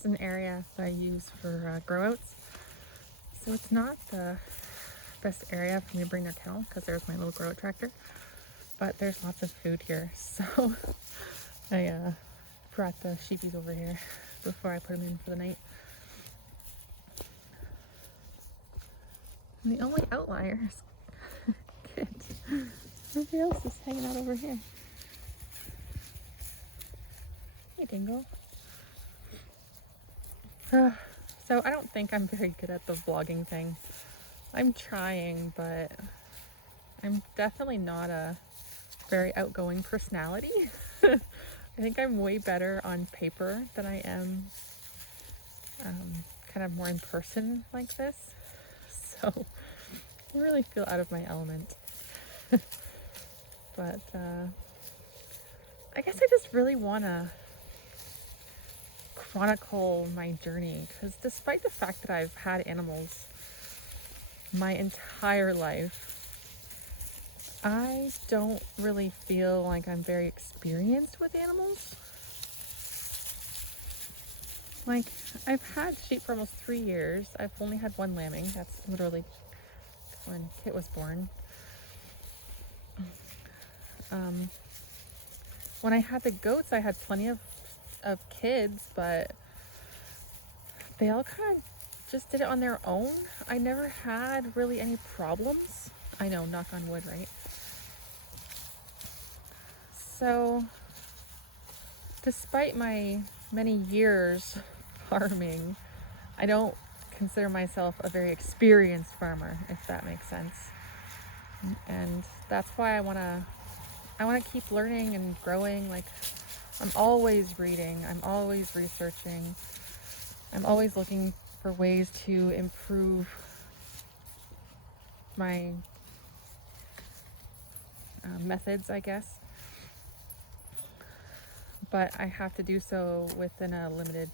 is an area that I use for grow outs. So it's not the best area for me to bring their kennel because there's my little grow out tractor. But there's lots of food here. So I brought the sheepies over here before I put them in for the night. And the only outliers, kids. Everybody else is hanging out over here. Hey, Dingo. So I don't think I'm very good at the vlogging thing. I'm trying, but I'm definitely not a very outgoing personality. I think I'm way better on paper than I am kind of more in person like this. So I really feel out of my element. But I guess I just really want to chronicle my journey, because despite the fact that I've had animals my entire life, I don't really feel like I'm very experienced with animals. Like, I've had sheep for almost 3 years. I've only had one lambing. That's literally when Kit was born. When I had the goats, I had plenty of kids, but they all kind of just did it on their own. I never had really any problems. I know, knock on wood, right? So, despite my many years farming, I don't consider myself a very experienced farmer, if that makes sense. And that's why I want to keep learning and growing. Like, I'm always reading, I'm always researching, I'm always looking for ways to improve my methods, I guess. But I have to do so within a limited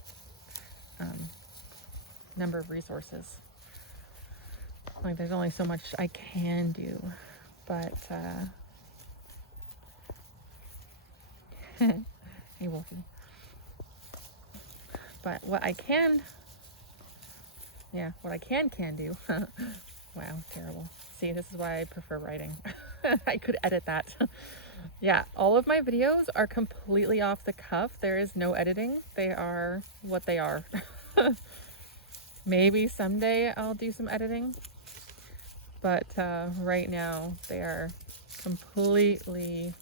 number of resources. Like, there's only so much I can do, but hey, Wolfie. But what I can do. Wow, terrible. See, this is why I prefer writing. I could edit that. Yeah, all of my videos are completely off the cuff. There is no editing. They are what they are. Maybe someday I'll do some editing, but right now they are completely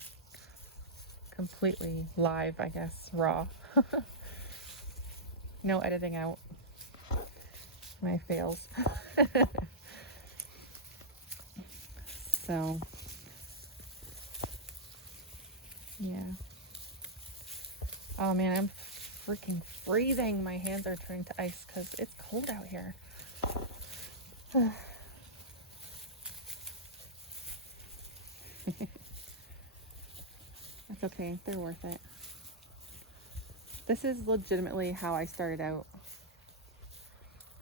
live, I guess, raw. No editing out my fails. So, yeah. Oh man, I'm freaking freezing. My hands are turning to ice because it's cold out here. That's okay, they're worth it. This is legitimately how I started out.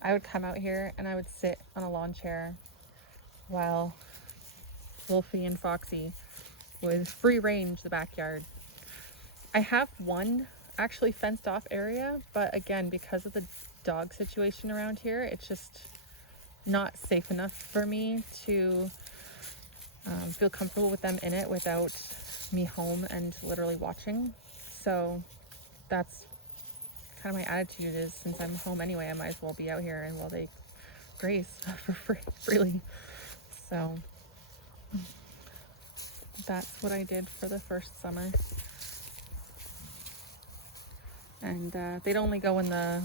I would come out here and I would sit on a lawn chair while Wolfie and Foxy would free range the backyard. I have one actually fenced off area, but again, because of the dog situation around here, it's just not safe enough for me to feel comfortable with them in it without me home and literally watching. So that's kind of my attitude, is since I'm home anyway, I might as well be out here and while they graze for freely. So that's what I did for the first summer. And they'd only go in the,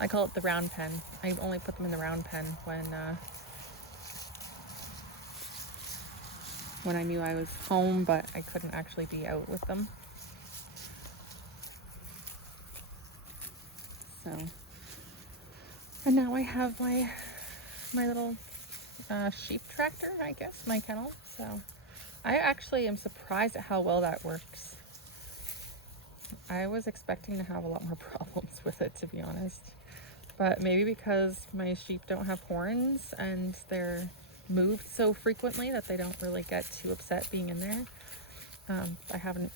I call it the round pen. I only put them in the round pen when I knew I was home, but I couldn't actually be out with them. So, and now I have my little sheep tractor, I guess, my kennel. So I actually am surprised at how well that works. I was expecting to have a lot more problems with it, to be honest. But maybe because my sheep don't have horns and they're moved so frequently that they don't really get too upset being in there. I haven't,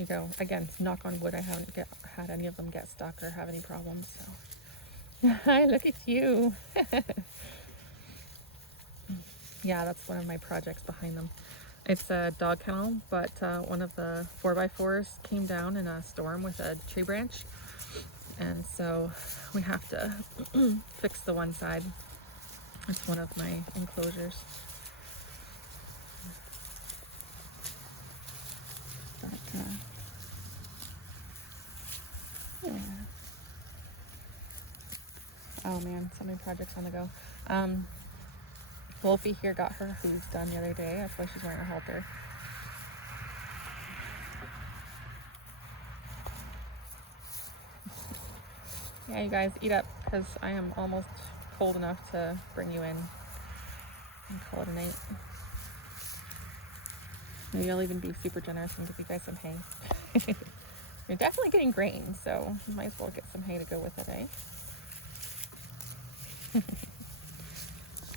you go. Again, knock on wood, I haven't had any of them get stuck or have any problems. So, hi, look at you. Yeah, that's one of my projects behind them. It's a dog kennel, but one of the 4x4s came down in a storm with a tree branch, and so we have to fix the one side. It's one of my enclosures. But, yeah. Oh man, so many projects on the go. Wolfie here got her hooves done the other day. That's why she's wearing a halter. Yeah, you guys eat up, because I am almost cold enough to bring you in and call it a night. Maybe I'll even be super generous and give you guys some hay. You're definitely getting grain, so you might as well get some hay to go with it, eh?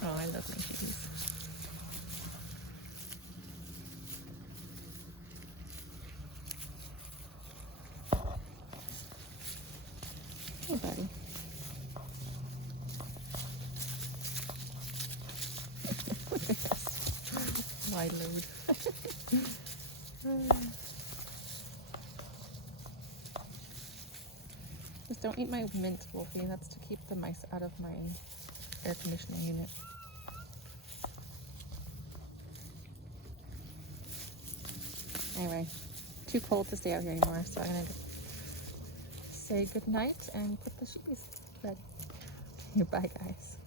Oh, I love my chickies. Hey, buddy. Wide load. Just don't eat my mint, Wolfie. That's to keep the mice out of my air conditioning unit. Anyway, too cold to stay out here anymore, so I'm gonna say good night and put the sheepies to bed. Bye, guys.